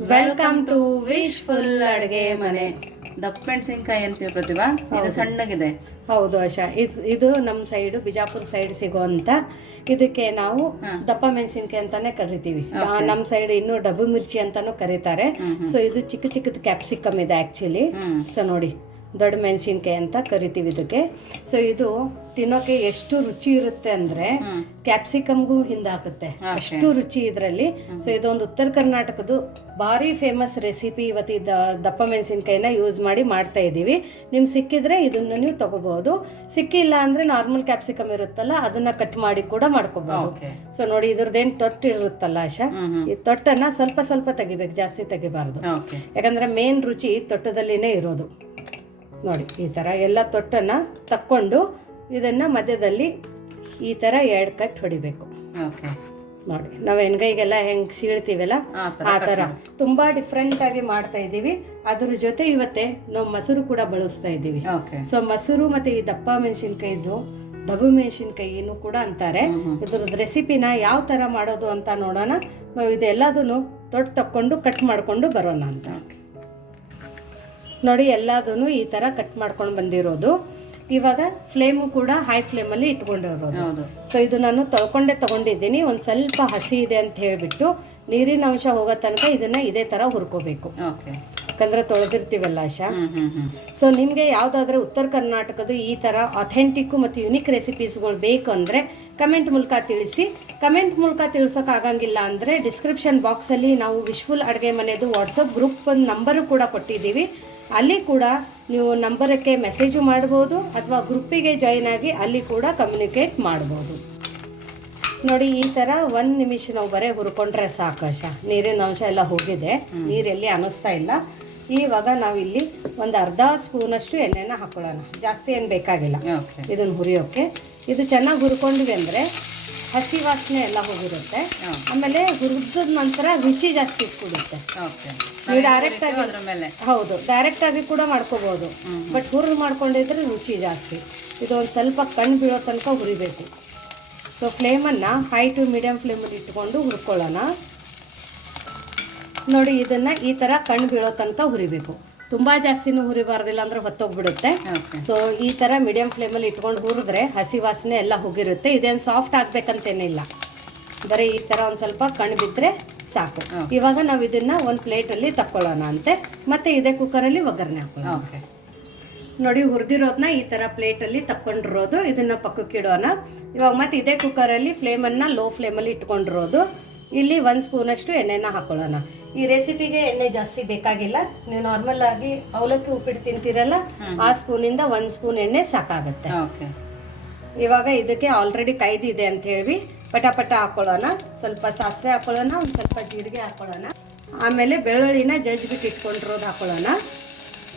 Welcome to wish full ಅಡುಗೆ ಮನೆ. ದಪ್ಪ ಮೆಣಸಿನ್ಕಾಯಿ ಅಂತೀವಿ ಪ್ರತಿಭಾ? ಇದು ಸಣ್ಣಗಿದೆ. ಹೌದು ಆಶಾ. ಇದು ಇದು ನಮ್ಮ ಸೈಡು ಬಿಜಾಪುರ ಸೈಡ್ ಸಿಗುವಂತ ಇದಕ್ಕೆ ನಾವು ದಪ್ಪ ಮೆಣಸಿನ್ಕಾಯಿ ಅಂತಾನೆ ಕರಿತೀವಿ. ನಮ್ಮ ಸೈಡ್ ಇನ್ನು ಡಬ್ಬು ಮಿರ್ಚಿ ಅಂತಾನು ಕರೀತಾರೆ. ಸೊ ಇದು ಚಿಕ್ಕ ಚಿಕ್ಕದ ಕ್ಯಾಪ್ಸಿಕಮ್ ಇದೆ ಆಕ್ಚುಲಿ ಸೊ ನೋಡಿ. ದೊಡ್ಡ ಮೆಣಸಿನ್ಕಾಯಿ ಅಂತ ಕರಿತೀವಿ ಇದಕ್ಕೆ. ಸೊ ಇದು ತಿನ್ನೋಕೆ ಎಷ್ಟು ರುಚಿ ಇರುತ್ತೆ ಅಂದ್ರೆ. ಕ್ಯಾಪ್ಸಿಕಮ್ಗೂ ಹಿಂದಾಕುತ್ತೆ. ಅಷ್ಟು ರುಚಿ ಇದರಲ್ಲಿ. ಸೊ ಇದೊಂದು ಉತ್ತರ ಕರ್ನಾಟಕದ್ದು ಭಾರಿ ಫೇಮಸ್ ರೆಸಿಪಿ ಇವತ್ತು ದಪ್ಪ ಮೆಣಸಿನ್ಕಾಯಿನ ಯೂಸ್ ಮಾಡಿ ಮಾಡ್ತಾ ಇದ್ದೀವಿ. ನಿಮ್ಗೆ ಸಿಕ್ಕಿದ್ರೆ ಇದನ್ನ ನೀವು ತಗೋಬಹುದು. ಸಿಕ್ಕಿಲ್ಲ ಅಂದ್ರೆ ನಾರ್ಮಲ್ ಕ್ಯಾಪ್ಸಿಕಮ್ ಇರುತ್ತಲ್ಲ ಅದನ್ನ ಕಟ್ ಮಾಡಿ ಕೂಡ ಮಾಡ್ಕೋಬಹುದು. ಸೊ ನೋಡಿ ಇದ್ರದ್ದೇನು ತೊಟ್ಟು ಇರುತ್ತಲ್ಲ ಆಶಾ? ಈ ತೊಟ್ಟನ್ನ ಸ್ವಲ್ಪ ಸ್ವಲ್ಪ ತೆಗಿಬೇಕು ಜಾಸ್ತಿ ತೆಗಿಬಾರ್ದು. ಯಾಕಂದ್ರೆ ಮೇನ್ ರುಚಿ ತೊಟ್ಟದಲ್ಲಿನೇ ಇರೋದು. ನೋಡಿ ಈ ಥರ ಎಲ್ಲ ತೊಟ್ಟನ್ನು ತಕ್ಕೊಂಡು ಇದನ್ನು ಮಧ್ಯದಲ್ಲಿ ಈ ಥರ ಎರಡು ಕಟ್ ಹೊಡಿಬೇಕು. ಓಕೆ. ನೋಡಿ ನಾವು ಹೆಣ್ಗೈಗೆಲ್ಲ ಹೆಂಗೆ ಸೀಳ್ತೀವಲ್ಲ ಆ ಥರ ತುಂಬ ಡಿಫ್ರೆಂಟಾಗಿ ಮಾಡ್ತಾ ಇದ್ದೀವಿ. ಅದ್ರ ಜೊತೆ ಇವತ್ತೇ ನಾವು ಮೊಸರು ಕೂಡ ಬಳಸ್ತಾ ಇದ್ದೀವಿ. ಸೊ ಮೊಸರು ಮತ್ತು ಈ ದಪ್ಪ ಮೆಣಸಿನ್ಕಾಯಿದ್ದು ಡಬ್ಬು ಮೆಣಸಿನ್ಕಾಯಿನೂ ಕೂಡ ಅಂತಾರೆ. ಇದ್ರದ್ದು ರೆಸಿಪಿನ ಯಾವ ಥರ ಮಾಡೋದು ಅಂತ ನೋಡೋಣ. ನಾವು ಇದೆಲ್ಲದೂ ತೊಟ್ಟು ತಕ್ಕೊಂಡು ಕಟ್ ಮಾಡಿಕೊಂಡು ಬರೋಣ ಅಂತ. ನೋಡಿ ಎಲ್ಲದೂ ಈ ಥರ ಕಟ್ ಮಾಡ್ಕೊಂಡು ಬಂದಿರೋದು. ಇವಾಗ ಫ್ಲೇಮು ಕೂಡ ಹೈ ಫ್ಲೇಮಲ್ಲಿ ಇಟ್ಕೊಂಡಿರೋದು. ಸೊ ಇದು ನಾನು ತೊಳ್ಕೊಂಡೇ ತೊಗೊಂಡಿದ್ದೀನಿ. ಒಂದು ಸ್ವಲ್ಪ ಹಸಿ ಇದೆ ಅಂತ ಹೇಳಿಬಿಟ್ಟು ನೀರಿನ ಅಂಶ ಹೋಗೋ ತನಕ ಇದನ್ನು ಇದೇ ಥರ ಹುರ್ಕೋಬೇಕು. ಯಾಕಂದರೆ ತೊಳೆದಿರ್ತೀವಲ್ಲ ಆಶಾ? ಸೊ ನಿಮಗೆ ಯಾವುದಾದ್ರೂ ಉತ್ತರ ಕರ್ನಾಟಕದ ಈ ಥರ ಅಥೆಂಟಿಕ್ಕು ಮತ್ತು ಯುನಿಕ್ ರೆಸಿಪೀಸ್ಗಳು ಬೇಕು ಅಂದರೆ ಕಮೆಂಟ್ ಮೂಲಕ ತಿಳಿಸಿ. ಕಮೆಂಟ್ ಮೂಲಕ ತಿಳಿಸೋಕ್ಕಾಗಂಗಿಲ್ಲ ಅಂದರೆ ಡಿಸ್ಕ್ರಿಪ್ಷನ್ ಬಾಕ್ಸಲ್ಲಿ ನಾವು ವಿಶ್ವಲ್ ಅಡುಗೆ ಮನೆದು ವಾಟ್ಸಪ್ ಗ್ರೂಪ್ ಒಂದು ನಂಬರು ಕೂಡ ಕೊಟ್ಟಿದ್ದೀವಿ. ಅಲ್ಲಿ ಕೂಡ ನೀವು ನಂಬರಕ್ಕೆ ಮೆಸೇಜು ಮಾಡ್ಬೋದು ಅಥವಾ ಗ್ರೂಪಿಗೆ ಜಾಯಿನ್ ಆಗಿ ಅಲ್ಲಿ ಕೂಡ ಕಮ್ಯುನಿಕೇಟ್ ಮಾಡ್ಬೋದು. ನೋಡಿ ಈ ಥರ ಒಂದು ನಿಮಿಷ ನಾವು ಬರೀ ಹುರ್ಕೊಂಡ್ರೆ ಸಾಕಾಶ. ನೀರಿನ ಅಂಶ ಎಲ್ಲ ಹೋಗಿದೆ. ನೀರೆಲ್ಲಿ ಅನ್ನಿಸ್ತಾ ಇಲ್ಲ. ಇವಾಗ ನಾವಿಲ್ಲಿ ಒಂದು ಅರ್ಧ ಸ್ಪೂನಷ್ಟು ಎಣ್ಣೆನ ಹಾಕೊಳ್ಳೋಣ. ಜಾಸ್ತಿ ಏನು ಬೇಕಾಗಿಲ್ಲ. ಇದನ್ನು ಹುರಿಯೋಕ್ಕೆ ಇದು ಚೆನ್ನಾಗಿ ಹುರ್ಕೊಂಡ್ವಿ ಅಂದರೆ ಹಸಿ ವಾಸನೆ ಎಲ್ಲ ಹೋಗಿರುತ್ತೆ. ಆಮೇಲೆ ಹುರಿದ ನಂತರ ರುಚಿ ಜಾಸ್ತಿ ಕೊಡುತ್ತೆ ನೀವು ಡೈರೆಕ್ಟ್ ಆಗಿ ಅದ್ರ ಮೇಲೆ? ಹೌದು ಡೈರೆಕ್ಟ್ ಆಗಿ ಕೂಡ ಮಾಡ್ಕೋಬಹುದು ಬಟ್ ಹುರಿದು ಮಾಡ್ಕೊಂಡಿದ್ರೆ ರುಚಿ ಜಾಸ್ತಿ. ಇದು ಒಂದು ಸ್ವಲ್ಪ ಕಣ್ಣು ಬೀಳೋ ತನಕ ಹುರಿಬೇಕು. ಸೊ ಫ್ಲೇಮನ್ನು ಹೈ ಟು ಮೀಡಿಯಮ್ ಫ್ಲೇಮಲ್ಲಿ ಇಟ್ಕೊಂಡು ಹುರ್ಕೊಳ್ಳೋಣ. ನೋಡಿ ಇದನ್ನು ಈ ಥರ ಕಣ್ಣು ಬೀಳೋ ತನಕ ಹುರಿಬೇಕು. ತುಂಬ ಜಾಸ್ತಿನೂ ಹುರಿಬಾರ್ದಿಲ್ಲ ಅಂದ್ರೆ ಹೊತ್ತೋಗ್ಬಿಡುತ್ತೆ. ಸೊ ಈ ಥರ ಫ್ಲೇಮ್ ಫ್ಲೇಮಲ್ಲಿ ಇಟ್ಕೊಂಡು ಹುರಿದ್ರೆ ಹಸಿ ವಾಸನೆ ಎಲ್ಲ ಹೋಗಿರುತ್ತೆ. ಇದೇನು ಸಾಫ್ಟ್ ಆಗಬೇಕಂತೇನಿಲ್ಲ. ಬರೀ ಈ ಥರ ಒಂದು ಸ್ವಲ್ಪ ಕಣ್ಣು ಬಿದ್ದರೆ ಸಾಕು. ಇವಾಗ ನಾವು ಇದನ್ನು ಒಂದು ಪ್ಲೇಟಲ್ಲಿ ತಕ್ಕೊಳ್ಳೋಣ ಅಂತೆ. ಮತ್ತೆ ಇದೇ ಕುಕ್ಕರಲ್ಲಿ ಒಗ್ಗರಣೆ ಹಾಕೋಣ. ನೋಡಿ ಹುರಿದಿರೋದನ್ನ ಈ ಥರ ಪ್ಲೇಟಲ್ಲಿ ತಕ್ಕೊಂಡಿರೋದು. ಇದನ್ನು ಪಕ್ಕಕ್ಕೆ ಇಡೋಣ. ಇವಾಗ ಮತ್ತೆ ಇದೇ ಕುಕ್ಕರಲ್ಲಿ ಫ್ಲೇಮನ್ನು ಲೋ ಫ್ಲೇಮಲ್ಲಿ ಇಟ್ಕೊಂಡಿರೋದು. ಇಲ್ಲಿ ಒಂದು ಸ್ಪೂನಷ್ಟು ಎಣ್ಣೆನ ಹಾಕೊಳ್ಳೋಣ. ಈ ರೆಸಿಪಿಗೆ ಎಣ್ಣೆ ಜಾಸ್ತಿ ಬೇಕಾಗಿಲ್ಲ. ನೀವು ನಾರ್ಮಲ್ ಆಗಿ ಅವಲಕ್ಕಿ ಉಪ್ಪಿಟ್ಟು ತಿಂತೀರಲ್ಲ ಆ ಸ್ಪೂನಿಂದ ಒಂದು ಸ್ಪೂನ್ ಎಣ್ಣೆ ಸಾಕಾಗುತ್ತೆ. ಓಕೆ. ಇವಾಗ ಇದಕ್ಕೆ ಆಲ್ರೆಡಿ ಕೈದಿದೆ ಅಂತ ಹೇಳಿ ಪಟ ಪಟ ಹಾಕೊಳ್ಳೋಣ. ಸ್ವಲ್ಪ ಸಾಸಿವೆ ಹಾಕೊಳ್ಳೋಣ ಒಂದು ಸ್ವಲ್ಪ ಜೀರಿಗೆ ಹಾಕೊಳ್ಳೋಣ. ಆಮೇಲೆ ಬೆಳ್ಳುಳ್ಳಿನ ಜಜ್ಬಿಟ್ಟು ಇಟ್ಕೊಂಡಿರೋದು ಹಾಕೊಳ್ಳೋಣ.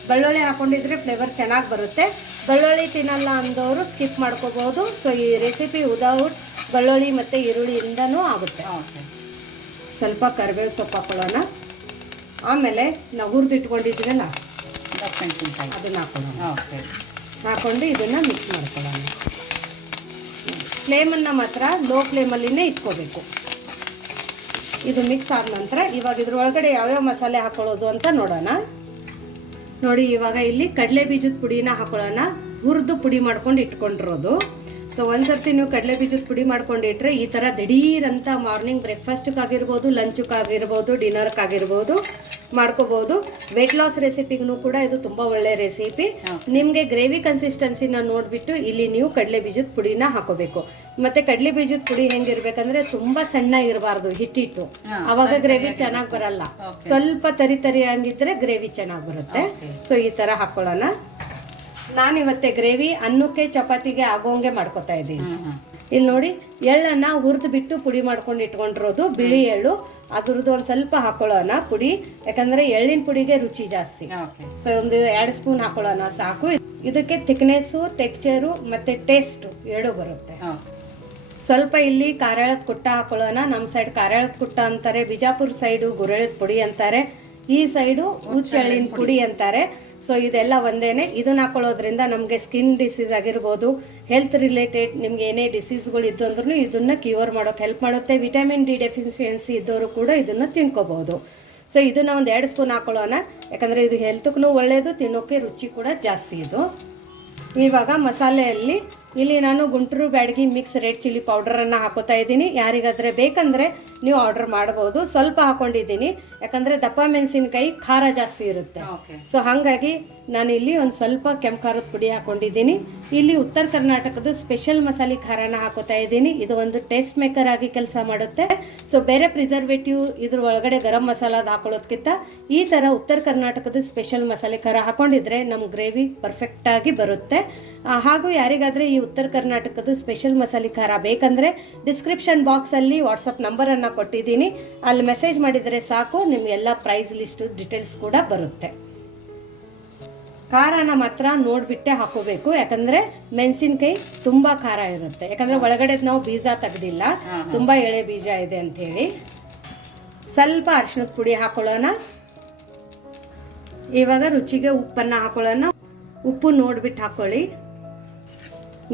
ಬೆಳ್ಳುಳ್ಳಿ ಹಾಕೊಂಡಿದ್ರೆ ಫ್ಲೇವರ್ ಚೆನ್ನಾಗಿ ಬರುತ್ತೆ. ಬೆಳ್ಳುಳ್ಳಿ ತಿನ್ನಲ್ಲ ಅಂದವರು ಸ್ಕಿಪ್ ಮಾಡ್ಕೋಬೋದು ಸೊ ಈ ರೆಸಿಪಿ ವಿದೌಟ್ ಬೆಳ್ಳುಳ್ಳಿ ಮತ್ತು ಈರುಳ್ಳಿಯಿಂದನೂ ಆಗುತ್ತೆ. ಓಕೆ. ಸ್ವಲ್ಪ ಕರಿಬೇವು ಸೊಪ್ಪು ಹಾಕೊಳ್ಳೋಣ. ಆಮೇಲೆ ನಾವು ಹುರಿದು ಇಟ್ಕೊಂಡಿದ್ದೀವಲ್ಲ ಮೆಣಸಿನ್ಕಾಯಿ ಅದನ್ನು ಹಾಕೊಳ್ಳೋಣ. ಓಕೆ. ಹಾಕ್ಕೊಂಡು ಇದನ್ನು ಮಿಕ್ಸ್ ಮಾಡ್ಕೊಳ್ಳೋಣ. ಫ್ಲೇಮನ್ನು ಮಾತ್ರ ಲೋ ಫ್ಲೇಮಲ್ಲಿನೇ ಇಟ್ಕೋಬೇಕು. ಇದು ಮಿಕ್ಸ್ ಆದ ನಂತರ ಇವಾಗ ಇದ್ರ ಒಳಗಡೆ ಯಾವ್ಯಾವ ಮಸಾಲೆ ಹಾಕೊಳ್ಳೋದು ಅಂತ ನೋಡೋಣ. ನೋಡಿ ಇವಾಗ ಇಲ್ಲಿ ಕಡಲೆ ಬೀಜದ ಪುಡಿನ ಹಾಕೊಳ್ಳೋಣ. ಹುರಿದು ಪುಡಿ ಮಾಡ್ಕೊಂಡು ಇಟ್ಕೊಂಡಿರೋದು. ಸೊ ಒಂದ್ಸರ್ತಿ ನೀವು ಕಡಲೆ ಬೀಜದ ಪುಡಿ ಮಾಡ್ಕೊಂಡಿಟ್ರೆ ಈ ಥರ ದಿಢೀರಂತ ಮಾರ್ನಿಂಗ್ ಬ್ರೇಕ್ಫಾಸ್ಟ್ಗಾಗಿರ್ಬೋದು ಲಂಚಕ್ಕಾಗಿರ್ಬೋದು ಡಿನ್ನರ್ಗಾಗಿರ್ಬೋದು ಮಾಡ್ಕೋಬೋದು. ವೆಯ್ಟ್ ಲಾಸ್ ರೆಸಿಪಿಗೂ ಕೂಡ ಇದು ತುಂಬಾ ಒಳ್ಳೆ ರೆಸಿಪಿ ನಿಮಗೆ ಗ್ರೇವಿ ಕನ್ಸಿಸ್ಟೆನ್ಸಿನ ನೋಡ್ಬಿಟ್ಟು ಇಲ್ಲಿ ನೀವು ಕಡಲೆ ಬೀಜದ ಪುಡಿನ ಹಾಕೋಬೇಕು. ಮತ್ತೆ ಕಡಲೆ ಬೀಜದ ಪುಡಿ ಹೆಂಗಿರ್ಬೇಕಂದ್ರೆ ತುಂಬಾ ಸಣ್ಣ ಇರಬಾರ್ದು ಹಿಟ್ಟಿಟ್ಟು. ಅವಾಗ ಗ್ರೇವಿ ಚೆನ್ನಾಗಿ ಬರಲ್ಲ. ಸ್ವಲ್ಪ ತರಿ ತರಿ ಹಂಗಿದ್ರೆ ಗ್ರೇವಿ ಚೆನ್ನಾಗಿ ಬರುತ್ತೆ. ಸೊ ಈ ತರ ಹಾಕೊಳ್ಳೋಣ. ನಾನಿವತ್ತೆ ಗ್ರೇವಿ ಅನ್ನಕ್ಕೆ ಚಪಾತಿಗೆ ಆಗೋಂಗೆ ಮಾಡ್ಕೊತಾ ಇದ್ದೀನಿ. ಇಲ್ಲಿ ನೋಡಿ ಎಳ್ಳನ್ನ ಹುರಿದು ಬಿಟ್ಟು ಪುಡಿ ಮಾಡ್ಕೊಂಡು ಇಟ್ಕೊಂಡಿರೋದು ಬಿಳಿ ಎಳ್ಳು. ಅದ್ರದ್ದು ಒಂದು ಸ್ವಲ್ಪ ಹಾಕೊಳ್ಳೋಣ ಪುಡಿ. ಯಾಕಂದ್ರೆ ಎಳ್ಳಿನ ಪುಡಿಗೆ ರುಚಿ ಜಾಸ್ತಿ. ಸೊ ಒಂದು ಎರಡು ಸ್ಪೂನ್ ಹಾಕೊಳ್ಳೋಣ ಸಾಕು. ಇದಕ್ಕೆ ಥಿಕ್ನೆಸ್ಸು ಟೆಕ್ಸ್ಚರು ಮತ್ತು ಟೇಸ್ಟು ಎರಡೂ ಬರುತ್ತೆ. ಸ್ವಲ್ಪ ಇಲ್ಲಿ ಕಾರಾಳದ ಕುಟ್ಟ ಹಾಕೊಳ್ಳೋಣ. ನಮ್ಮ ಸೈಡ್ ಕಾರಾಳದ ಕುಟ್ಟ ಅಂತಾರೆ ಬಿಜಾಪುರ ಸೈಡು ಗುರೆಳದ ಪುಡಿ ಅಂತಾರೆ. ಈ ಸೈಡು ಹುಚ್ಚೆಳ್ಳಿನ ಪುಡಿ ಅಂತಾರೆ. ಸೊ ಇದೆಲ್ಲ ಒಂದೇನೆ. ಇದನ್ನ ಹಾಕೊಳ್ಳೋದ್ರಿಂದ ನಮಗೆ ಸ್ಕಿನ್ ಡಿಸೀಸ್ ಆಗಿರ್ಬೋದು ಹೆಲ್ತ್ ರಿಲೇಟೆಡ್ ನಿಮ್ಗೆ ಏನೇ ಡಿಸೀಸ್ಗಳು ಇದ್ದು ಅಂದ್ರೂ ಇದನ್ನ ಕ್ಯೂರ್ ಮಾಡೋಕೆ ಹೆಲ್ಪ್ ಮಾಡುತ್ತೆ. ವಿಟಮಿನ್ ಡಿ ಡೆಫಿಷಿಯನ್ಸಿ ಇದ್ದವರು ಕೂಡ ಇದನ್ನ ತಿನ್ಕೋಬಹುದು. ಸೊ ಇದನ್ನ ಒಂದು ಎರಡು ಸ್ಪೂನ್ ಹಾಕೊಳ್ಳೋಣ. ಯಾಕಂದರೆ ಇದು ಹೆಲ್ತ್ಗೂ ಒಳ್ಳೆಯದು ತಿನ್ನೋಕ್ಕೆ ರುಚಿ ಕೂಡ ಜಾಸ್ತಿ ಇದು. ಇವಾಗ ಮಸಾಲೆಯಲ್ಲಿ ಇಲ್ಲಿ ನಾನು Guntur Byadgi mix red chilli ಪೌಡರನ್ನು ಹಾಕೋತಾ ಇದ್ದೀನಿ. ಯಾರಿಗಾದರೆ ಬೇಕಂದರೆ ನೀವು ಆರ್ಡರ್ ಮಾಡ್ಬೋದು. ಸ್ವಲ್ಪ ಹಾಕೊಂಡಿದ್ದೀನಿ. ಯಾಕಂದರೆ ದಪ್ಪ ಮೆಣಸಿನಕಾಯಿ ಖಾರ ಜಾಸ್ತಿ ಇರುತ್ತೆ. ಸೊ ಹಾಗಾಗಿ ನಾನು ಇಲ್ಲಿ ಒಂದು ಸ್ವಲ್ಪ ಕೆಂಪು ಖಾರದ ಪುಡಿ ಹಾಕೊಂಡಿದ್ದೀನಿ. ಇಲ್ಲಿ ಉತ್ತರ ಕರ್ನಾಟಕದ ಸ್ಪೆಷಲ್ ಮಸಾಲೆ ಖಾರನ ಹಾಕೋತಾ ಇದ್ದೀನಿ. ಇದು ಒಂದು ಟೇಸ್ಟ್ ಮೇಕರ್ ಆಗಿ ಕೆಲಸ ಮಾಡುತ್ತೆ. ಸೊ ಬೇರೆ ಪ್ರಿಸರ್ವೇಟಿವ್ ಇದ್ರ ಒಳಗಡೆ ಗರಂ ಮಸಾಲಾದ ಹಾಕೊಳ್ಳೋದಕ್ಕಿಂತ ಈ ಥರ ಉತ್ತರ ಕರ್ನಾಟಕದ ಸ್ಪೆಷಲ್ ಮಸಾಲೆ ಖಾರ ಹಾಕೊಂಡಿದ್ರೆ ನಮ್ಮ ಗ್ರೇವಿ ಪರ್ಫೆಕ್ಟಾಗಿ ಬರುತ್ತೆ. ಹಾಗೂ ಯಾರಿಗಾದರೆ ಈ ಉತ್ತರ ಕರ್ನಾಟಕದ ಸ್ಪೆಷಲ್ ಮಸಾಲೆ ಖಾರ. ಬೇಕಂದರೆ ಡಿಸ್ಕ್ರಿಪ್ಷನ್ ಬಾಕ್ಸಲ್ಲಿ ವಾಟ್ಸಪ್ ನಂಬರನ್ನು ಕೊಟ್ಟಿದ್ದೀನಿ. ಅಲ್ಲಿ ಮೆಸೇಜ್ ಮಾಡಿದರೆ ಸಾಕು ನಿಮಗೆಲ್ಲ ಪ್ರೈಸ್ ಲಿಸ್ಟು ಡೀಟೇಲ್ಸ್ ಕೂಡ ಬರುತ್ತೆ. ಖಾರನ ಮಾತ್ರ ನೋಡಿಬಿಟ್ಟೆ ಹಾಕೋಬೇಕು. ಯಾಕಂದರೆ ಮೆಣಸಿನ್ಕಾಯಿ ತುಂಬ ಖಾರ ಇರುತ್ತೆ. ಯಾಕಂದರೆ ಒಳಗಡೆ ನಾವು ಬೀಜ ತೆಗೆದಿಲ್ಲ. ತುಂಬ ಎಳೆ ಬೀಜ ಇದೆ ಅಂಥೇಳಿ ಸ್ವಲ್ಪ ಅರಿಶಿಣದ ಪುಡಿ ಹಾಕೊಳ್ಳೋಣ. ಇವಾಗ ರುಚಿಗೆ ಉಪ್ಪನ್ನು ಹಾಕೊಳ್ಳೋಣ. ಉಪ್ಪು ನೋಡ್ಬಿಟ್ಟು ಹಾಕೊಳ್ಳಿ.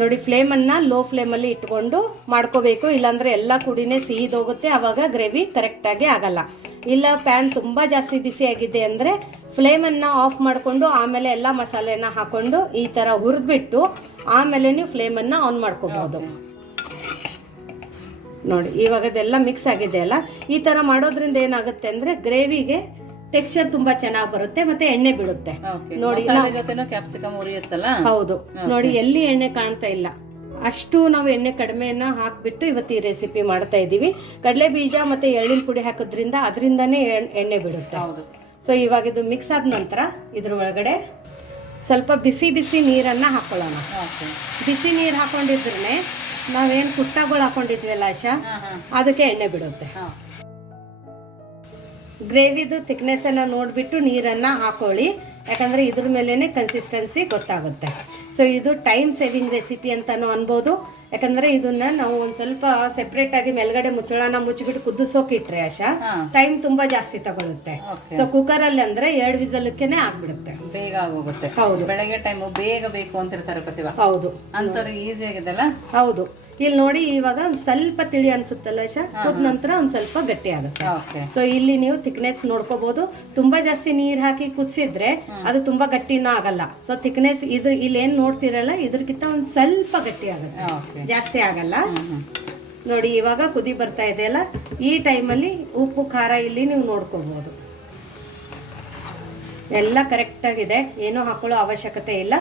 ನೋಡಿ, ಫ್ಲೇಮನ್ನು ಲೋ ಫ್ಲೇಮಲ್ಲಿ ಇಟ್ಕೊಂಡು ಮಾಡ್ಕೋಬೇಕು. ಇಲ್ಲಾಂದರೆ ಎಲ್ಲ ಕುಡಿನೇ ಸಿಹಿದೋಗುತ್ತೆ ಆವಾಗ ಗ್ರೇವಿ ಕರೆಕ್ಟಾಗಿ ಆಗಲ್ಲ. ಇಲ್ಲ, ಪ್ಯಾನ್ ತುಂಬ ಜಾಸ್ತಿ ಬಿಸಿಯಾಗಿದೆ ಅಂದರೆ ಫ್ಲೇಮನ್ನು ಆಫ್ ಮಾಡಿಕೊಂಡು ಆಮೇಲೆ ಎಲ್ಲ ಮಸಾಲೆನ ಹಾಕೊಂಡು ಈ ಥರ ಹುರಿದ್ಬಿಟ್ಟು ಆಮೇಲೆ ನೀವು ಫ್ಲೇಮನ್ನು ಆನ್ ಮಾಡ್ಕೋಬೋದು ನೋಡಿ, ಇವಾಗದೆಲ್ಲ ಮಿಕ್ಸ್ ಆಗಿದೆ ಅಲ್ಲ? ಈ ಥರ ಮಾಡೋದ್ರಿಂದ ಏನಾಗುತ್ತೆ ಅಂದರೆ ಗ್ರೇವಿಗೆ ಟೆಕ್ಸ್ಚರ್ ತುಂಬಾ ಚೆನ್ನಾಗಿ ಬರುತ್ತೆ ಮತ್ತೆ ಎಣ್ಣೆ ಬಿಡುತ್ತೆ. ನೋಡಿ, ಕ್ಯಾಪ್ಸಿಕಮ್ ಉರಿಯುತ್ತಲ್ಲ? ಹೌದು. ನೋಡಿ ಎಲ್ಲಿ ಎಣ್ಣೆ ಕಾಣ್ತಾ ಇಲ್ಲ. ಅಷ್ಟು ನಾವು ಎಣ್ಣೆ ಕಡಿಮೆನ ಹಾಕಿಬಿಟ್ಟು ಇವತ್ತು ಈ ರೆಸಿಪಿ ಮಾಡ್ತಾ ಇದ್ದೀವಿ. ಕಡಲೆ ಬೀಜ ಮತ್ತೆ ಎಳ್ಳಿನ ಪುಡಿ ಹಾಕೋದ್ರಿಂದ ಅದರಿಂದನೇ ಎಣ್ಣೆ ಬಿಡುತ್ತೆ. ಹೌದು. ಸೊ ಇವಾಗ ಇದು ಮಿಕ್ಸ್ ಆದ ನಂತರ ಇದ್ರ ಒಳಗಡೆ ಸ್ವಲ್ಪ ಬಿಸಿ ಬಿಸಿ ನೀರನ್ನು ಹಾಕೊಳ್ಳೋಣ. ಬಿಸಿ ನೀರು ಹಾಕೊಂಡಿದ್ರೆ ನಾವೇನು ಕುಟ್ಟಗಳು ಹಾಕೊಂಡಿದ್ವಲ್ಲ ಆಶಾ? ಹಾಂ ಹಾಂ. ಅದಕ್ಕೆ ಎಣ್ಣೆ ಬಿಡುತ್ತೆ. ಗ್ರೇವಿದು ಥಿಕ್ನೆಸ್ಸನ್ನು ನೋಡಿಬಿಟ್ಟು ನೀರನ್ನು ಹಾಕೊಳ್ಳಿ. ಯಾಕಂದರೆ ಇದ್ರ ಮೇಲೇ ಕನ್ಸಿಸ್ಟೆನ್ಸಿ ಗೊತ್ತಾಗುತ್ತೆ. ಸೊ ಇದು ಟೈಮ್ ಸೇವಿಂಗ್ ರೆಸಿಪಿ ಅಂತಲೂ ಅನ್ಬೋದು. ಯಾಕಂದರೆ ಇದನ್ನ ನಾವು ಒಂದು ಸ್ವಲ್ಪ ಸೆಪ್ರೇಟಾಗಿ ಮೇಲ್ಗಡೆ ಮುಚ್ಚಳನ ಮುಚ್ಚಿಬಿಟ್ಟು ಕುದಿಸೋಕೆ ಇಟ್ರೆ ಆಶಾ ಟೈಮ್ ತುಂಬ ಜಾಸ್ತಿ ತಗೊಳುತ್ತೆ. ಸೊ ಸೊ ಕುಕ್ಕರಲ್ಲಿ ಅಂದರೆ ಎರಡು ವಿಸಲಕ್ಕೇನೆ ಆಗ್ಬಿಡುತ್ತೆ. ಬೇಗ ಆಗೋಗುತ್ತೆ. ಹೌದು. ಬೆಳಗ್ಗೆ ಟೈಮು ಬೇಗ ಬೇಕು ಅಂತಿರ್ತಾರೆ ಪ್ರತಿಭಾ. ಹೌದು. ಅಂಥವ್ರಿಗೆ ಈಸಿ ಆಗಿದೆಲ್ಲ ಹೌದು. ಇಲ್ಲಿ ನೋಡಿ ಇವಾಗ ಒಂದ್ ಸ್ವಲ್ಪ ತಿಳಿ ಅನ್ಸುತ್ತಲ್ಲ ಆಶಾ ಕುದ ನಂತರ ಒಂದ್ ಸ್ವಲ್ಪ ಗಟ್ಟಿ ಆಗುತ್ತೆ. ಸೊ ಇಲ್ಲಿ ನೀವು ಥಿಕ್ನೆಸ್ ನೋಡ್ಕೋಬಹುದು ತುಂಬಾ ಜಾಸ್ತಿ ನೀರ್ ಹಾಕಿ ಕುದಿಸಿದ್ರೆ ಅದು ತುಂಬಾ ಗಟ್ಟಿನೂ ಆಗಲ್ಲ. ಸೊ ಥಿಕ್ನೆಸ್ ಇದ್ರ ಇಲ್ಲಿ ಏನ್ ನೋಡ್ತಿರಲ್ಲ ಇದ್ರಕ್ಕಿಂತ ಒಂದ್ ಸ್ವಲ್ಪ ಗಟ್ಟಿ ಆಗುತ್ತೆ. ಜಾಸ್ತಿ ಆಗಲ್ಲ. ನೋಡಿ ಇವಾಗ ಕುದಿ ಬರ್ತಾ ಇದೆ ಅಲ್ಲ ಈ ಟೈಮಲ್ಲಿ ಉಪ್ಪು ಖಾರ ಇಲ್ಲಿ ನೀವು ನೋಡ್ಕೋಬಹುದು ಎಲ್ಲ ಕರೆಕ್ಟ್ ಆಗಿದೆ. ಏನೂ ಹಾಕೊಳ್ಳೋ ಅವಶ್ಯಕತೆ ಇಲ್ಲ.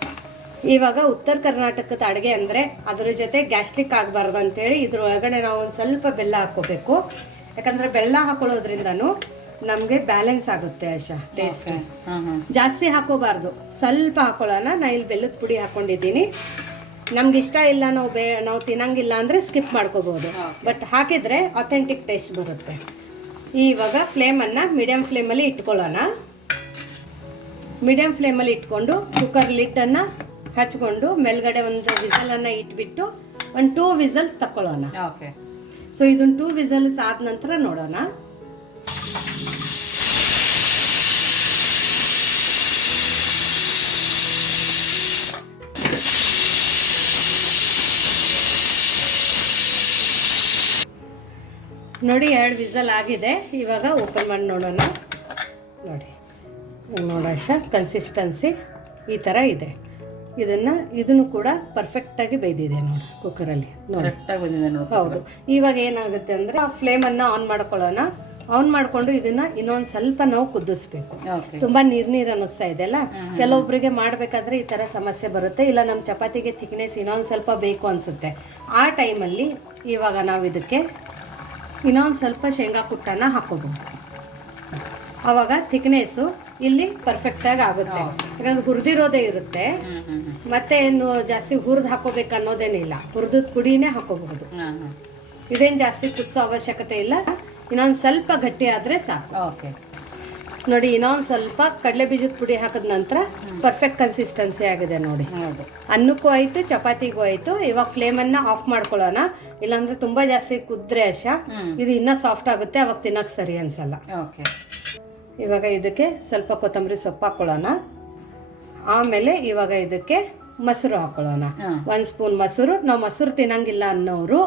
ಇವಾಗ ಉತ್ತರ ಕರ್ನಾಟಕದ ಅಡುಗೆ ಅಂದರೆ ಅದ್ರ ಜೊತೆ ಗ್ಯಾಸ್ಟ್ರಿಕ್ ಆಗಬಾರ್ದು ಅಂತೇಳಿ ಇದ್ರ ಒಳಗಡೆ ನಾವು ಒಂದು ಸ್ವಲ್ಪ ಬೆಲ್ಲ ಹಾಕ್ಕೋಬೇಕು. ಯಾಕಂದರೆ ಬೆಲ್ಲ ಹಾಕೊಳ್ಳೋದ್ರಿಂದನೂ ನಮಗೆ ಬ್ಯಾಲೆನ್ಸ್ ಆಗುತ್ತೆ ಆಶಾ ಟೇಸ್ಟ್ ಜಾಸ್ತಿ ಹಾಕೋಬಾರ್ದು ಸ್ವಲ್ಪ ಹಾಕೊಳ್ಳೋಣ. ನಾ ಇಲ್ಲಿ ಬೆಲ್ಲದ ಪುಡಿ ಹಾಕ್ಕೊಂಡಿದ್ದೀನಿ ನಮ್ಗೆ ಇಷ್ಟ ಇಲ್ಲ ನಾವು ಬೇ ನಾವು ತಿನ್ನಂಗಿಲ್ಲ ಅಂದರೆ ಸ್ಕಿಪ್ ಮಾಡ್ಕೋಬೋದು. ಬಟ್ ಹಾಕಿದರೆ ಅಥೆಂಟಿಕ್ ಟೇಸ್ಟ್ ಬರುತ್ತೆ. ಇವಾಗ ಫ್ಲೇಮನ್ನು ಮೀಡಿಯಮ್ ಫ್ಲೇಮಲ್ಲಿ ಇಟ್ಕೊಳ್ಳೋಣ. ಮೀಡಿಯಮ್ ಫ್ಲೇಮಲ್ಲಿ ಇಟ್ಕೊಂಡು ಕುಕ್ಕರ್ ಲಿಟ್ಟನ್ನು ಹಚ್ಕೊಂಡು ಮೇಲ್ಗಡೆ ಒಂದು ವಿಸಲನ್ನು ಇಟ್ಬಿಟ್ಟು ಒಂದು ಟೂ ವಿಸಲ್ಸ್ ತಕೊಳ್ಳೋಣ ಓಕೆ. ಸೊ ಇದೊಂದು ಟೂ ವಿಸಲ್ಸ್ ಆದ ನಂತರ ನೋಡೋಣ. ನೋಡಿ ಎರಡು ವಿಸಲ್ ಆಗಿದೆ. ಇವಾಗ ಓಪನ್ ಮಾಡಿ ನೋಡೋಣ. ನೋಡಿ. ನೋಡೋಷ ಕನ್ಸಿಸ್ಟೆನ್ಸಿ ಈ ಥರ ಇದೆ. ಇದನ್ನು ಇದನ್ನು ಕೂಡ ಪರ್ಫೆಕ್ಟಾಗಿ ಬೇಯ್ದಿದೆ ನೋಡಿ ಕುಕ್ಕರಲ್ಲಿ ನೋಡಿ. ಕರೆಕ್ಟಾಗಿ ಬಂದಿದೆ ನೋಡಿ ಹೌದು. ಇವಾಗ ಏನಾಗುತ್ತೆ ಅಂದರೆ ಆ ಫ್ಲೇಮನ್ನು ಆನ್ ಮಾಡ್ಕೊಳ್ಳೋಣ. ಆನ್ ಮಾಡಿಕೊಂಡು ಇದನ್ನ ಇನ್ನೊಂದು ಸ್ವಲ್ಪ ನಾವು ಕುದಿಸ್ಬೇಕು ತುಂಬಾ ನೀರ್ ನೀರ್ ಅನ್ನಿಸ್ತಾ ಇದೆ ಅಲ್ಲ? ಕೆಲವೊಬ್ಬರಿಗೆ ಮಾಡಬೇಕಾದ್ರೆ ಈ ತರ ಸಮಸ್ಯೆ ಬರುತ್ತೆ. ಇಲ್ಲ ನಮ್ಮ ಚಪಾತಿಗೆ ಥಿಕ್ನೆಸ್ ಇನ್ನೊಂದು ಸ್ವಲ್ಪ ಬೇಕು ಅನ್ಸುತ್ತೆ. ಆ ಟೈಮಲ್ಲಿ ಇವಾಗ ನಾವು ಇದಕ್ಕೆ ಇನ್ನೊಂದು ಸ್ವಲ್ಪ ಶೇಂಗಾ ಕುಟ್ಟನ್ನ ಹಾಕೋಬಹುದು. ಅವಾಗ ಥಿಕ್ನೆಸ್ಸು ಇಲ್ಲಿ ಪರ್ಫೆಕ್ಟಾಗಿ ಆಗುತ್ತೆ. ಯಾಕಂದ್ರೆ ಹುರಿದಿರೋದೇ ಇರುತ್ತೆ. ಮತ್ತೆ ಏನು ಜಾಸ್ತಿ ಹುರಿದು ಹಾಕೋಬೇಕು ಅನ್ನೋದೇನಿಲ್ಲ ಹುರಿದ ಪುಡಿನೇ ಹಾಕೋಬಹುದು. ಇದೇನು ಜಾಸ್ತಿ ಕುದಿಸೋ ಅವಶ್ಯಕತೆ ಇಲ್ಲ. ಇನ್ನೊಂದು ಸ್ವಲ್ಪ ಗಟ್ಟಿ ಆದರೆ ಸಾಕು. ಓಕೆ. ನೋಡಿ ಇನ್ನೊಂದು ಸ್ವಲ್ಪ ಕಡಲೆ ಬೀಜದ ಪುಡಿ ಹಾಕಿದ ನಂತರ ಪರ್ಫೆಕ್ಟ್ ಕನ್ಸಿಸ್ಟೆನ್ಸಿ ಆಗಿದೆ ನೋಡಿ. ಅನ್ನಕ್ಕೂ ಆಯಿತು ಚಪಾತಿಗೂ ಆಯಿತು. ಇವಾಗ ಫ್ಲೇಮನ್ನು ಆಫ್ ಮಾಡ್ಕೊಳ್ಳೋಣ. ಇಲ್ಲಾಂದ್ರೆ ತುಂಬ ಜಾಸ್ತಿ ಕುದ್ರೆ ಅಶ. ಇದು ಇನ್ನೂ ಸಾಫ್ಟ್ ಆಗುತ್ತೆ ಅವಾಗ ತಿನ್ನಕ್ಕೆ ಸರಿ ಅನ್ಸಲ್ಲ. ಓಕೆ. ಇವಾಗ ಇದಕ್ಕೆ ಸ್ವಲ್ಪ ಕೊತ್ತಂಬರಿ ಸೊಪ್ಪು ಹಾಕ್ಕೊಳ್ಳೋಣ ಆಮೇಲೆ ಇವಾಗ ಇದಕ್ಕೆ ಮೊಸರು ಹಾಕೊಳ್ಳೋಣ. ಒಂದು ಸ್ಪೂನ್ ಮೊಸರು. ನಾವು ಮೊಸರು ತಿನ್ನಂಗಿಲ್ಲ ಅನ್ನೋರು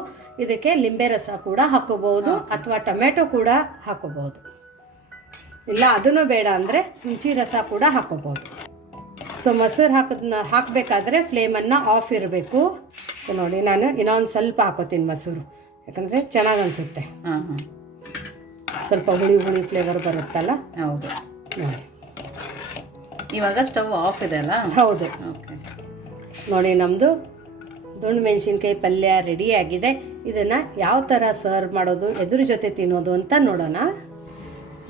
ಇದಕ್ಕೆ ಲಿಂಬೆ ರಸ ಕೂಡ ಹಾಕೋಬಹುದು ಅಥವಾ ಟೊಮೆಟೊ ಕೂಡ ಹಾಕೋಬಹುದು. ಇಲ್ಲ ಅದನ್ನು ಬೇಡ ಅಂದರೆ ಹುಂಚಿ ರಸ ಕೂಡ ಹಾಕೋಬಹುದು. ಸೊ ಮೊಸರು ಹಾಕೋದನ್ನ ಹಾಕಬೇಕಾದ್ರೆ ಫ್ಲೇಮನ್ನು ಆಫ್ ಇರಬೇಕು. ಸೊ ನೋಡಿ ನಾನು ಇನ್ನೊಂದು ಸ್ವಲ್ಪ ಹಾಕೋತೀನಿ ಮೊಸರು. ಯಾಕಂದರೆ ಚೆನ್ನಾಗಿ ಅನಿಸುತ್ತೆ. ಹಾಂ ಹಾಂ. ಸ್ವಲ್ಪ ಹುಳಿ ಹುಳಿ ಫ್ಲೇವರ್ ಬರುತ್ತಲ್ಲ? ಹೌದು. ನೋಡಿ ಇವಾಗ ಸ್ಟವ್ ಆಫ್ ಇದೆ ಅಲ್ಲ? ಹೌದು. ಓಕೆ ನೋಡಿ ನಮ್ಮದು ದುಂಡು ಮೆಣಸಿನ್ಕಾಯಿ ಪಲ್ಯ ರೆಡಿ ಆಗಿದೆ. ಇದನ್ನು ಯಾವ ಥರ ಸರ್ವ್ ಮಾಡೋದು ಎದುರ ಜೊತೆ ತಿನ್ನೋದು ಅಂತ ನೋಡೋಣ.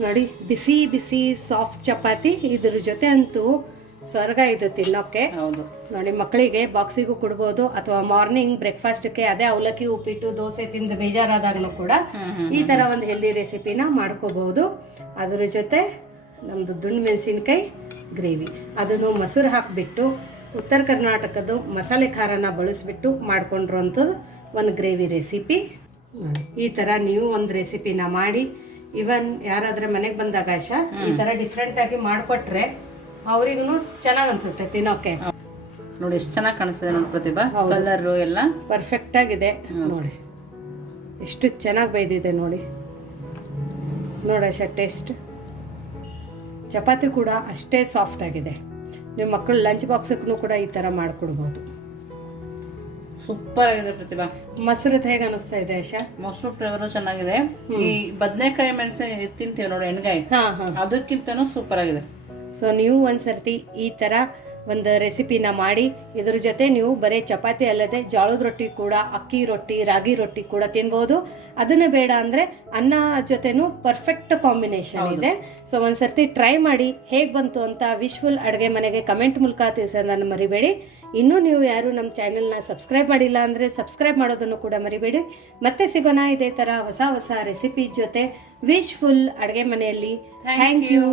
ನೋಡಿ ಬಿಸಿ ಬಿಸಿ ಸಾಫ್ಟ್ ಚಪಾತಿ ಇದ್ರ ಜೊತೆ ಅಂತೂ ಸ್ವರ್ಗ ಇದು ತಿನ್ನೋಕ್ಕೆ. ಹೌದು. ನೋಡಿ ಮಕ್ಕಳಿಗೆ ಬಾಕ್ಸಿಗೂ ಕೊಡ್ಬೋದು ಅಥವಾ ಮಾರ್ನಿಂಗ್ ಬ್ರೇಕ್ಫಾಸ್ಟ್ಗೆ ಅದೇ ಅವಲಕ್ಕಿ ಉಪ್ಪಿಟ್ಟು ದೋಸೆ ತಿಂದು ಬೇಜಾರಾದಾಗಲೂ ಕೂಡ ಈ ಥರ ಒಂದು ಹೆಲ್ದಿ ರೆಸಿಪಿನ ಮಾಡ್ಕೋಬಹುದು ಅದರ ಜೊತೆ ನಮ್ಮದು ದುಂಡು ಮೆಣಸಿನ್ಕಾಯಿ ಗ್ರೇವಿ ಅದನ್ನು ಮೊಸರು ಹಾಕಿಬಿಟ್ಟು ಉತ್ತರ ಕರ್ನಾಟಕದ್ದು ಮಸಾಲೆ ಖಾರನ ಬಳಸಿಬಿಟ್ಟು ಮಾಡ್ಕೊಂಡಿರೋಂಥದ್ದು ಒಂದು ಗ್ರೇವಿ ರೆಸಿಪಿ ಈ ಥರ ನೀವು ಒಂದು ರೆಸಿಪಿನ ಮಾಡಿ. ಇವನ್ ಯಾರಾದ್ರೆ ಮನೆಗೆ ಬಂದಾಗ ಆಶಾ ಈ ಥರ ಡಿಫ್ರೆಂಟಾಗಿ ಮಾಡಿಕೊಟ್ರೆ ಅವ್ರಿಗೂ ಚೆನ್ನಾಗಿ ಅನ್ಸುತ್ತೆ ತಿನ್ನೋಕೆ. ನೋಡಿ ಎಷ್ಟು ಚೆನ್ನಾಗಿ ಕಾಣಿಸ್ತದೆ ನೋಡಿ ಪ್ರತಿಭಾ. ಕಲರು ಎಲ್ಲ. ಪರ್ಫೆಕ್ಟ್ ಆಗಿದೆ. ನೋಡಿ. ಎಷ್ಟು ಚೆನ್ನಾಗಿ ಬೈದಿದೆ ನೋಡಿ. ನೋಡ ಟೇಸ್ಟ್. ಚಪಾತಿ ಕೂಡ ಅಷ್ಟೇ ಸಾಫ್ಟ್ ಆಗಿದೆ. ನಿಮ್ಮ ಮಕ್ಕಳು ಲಂಚ್ ಬಾಕ್ಸ್ಗೂ ಕೂಡ ಈ ಥರ ಮಾಡಿಕೊಡ್ಬೋದು. ಸೂಪರ್ ಆಗಿದೆ ಪ್ರತಿಭಾ. ಮೊಸರದ್ದು ಹೇಗೆ ಅನಿಸ್ತಾ ಇದೆ ಆಶಾ ಮೊಸರು ಫ್ಲೇವರು ಚೆನ್ನಾಗಿದೆ. ಈ ಬದನೆಕಾಯಿ ಮೆಣಸು ತಿಂತೀವಿ ನೋಡಿ ಎಣ್ಗಾಯಿ. ಅದಕ್ಕಿಂತನೂ ಸೂಪರ್ ಆಗಿದೆ. ಸೊ ನೀವು ಒಂದ್ಸರ್ತಿ ಈ ಥರ ಒಂದು ರೆಸಿಪಿನ ಮಾಡಿ ಇದ್ರ ಜೊತೆ ನೀವು ಬರೀ ಚಪಾತಿ ಅಲ್ಲದೆ ಜೋಳದ ರೊಟ್ಟಿ ಕೂಡ ಅಕ್ಕಿ ರೊಟ್ಟಿ ರಾಗಿ ರೊಟ್ಟಿ ಕೂಡ ತಿನ್ಬೋದು. ಅದನ್ನು ಬೇಡ ಅಂದರೆ ಅನ್ನ ಜೊತೆನೂ ಪರ್ಫೆಕ್ಟ್ ಕಾಂಬಿನೇಷನ್ ಇದೆ. ಸೊ ಒಂದ್ಸರ್ತಿ ಟ್ರೈ ಮಾಡಿ ಹೇಗೆ ಬಂತು ಅಂತ ವಿಶ್ವಲ್ ಅಡುಗೆ ಮನೆಗೆ ಕಮೆಂಟ್ ಮೂಲಕ ತಿಳಿಸೋದನ್ನು ಮರಿಬೇಡಿ. ಇನ್ನೂ ನೀವು ಯಾರು ನಮ್ಮ ಚಾನೆಲ್ನ ಸಬ್ಸ್ಕ್ರೈಬ್ ಮಾಡಿಲ್ಲ ಅಂದರೆ ಸಬ್ಸ್ಕ್ರೈಬ್ ಮಾಡೋದನ್ನು ಕೂಡ ಮರಿಬೇಡಿ. ಮತ್ತೆ ಸಿಗೋಣ ಇದೇ ಥರ ಹೊಸ ಹೊಸ ರೆಸಿಪಿ ಜೊತೆ ವಿಶ್ಫುಲ್ ಅಡುಗೆ ಮನೆಯಲ್ಲಿ. Thank you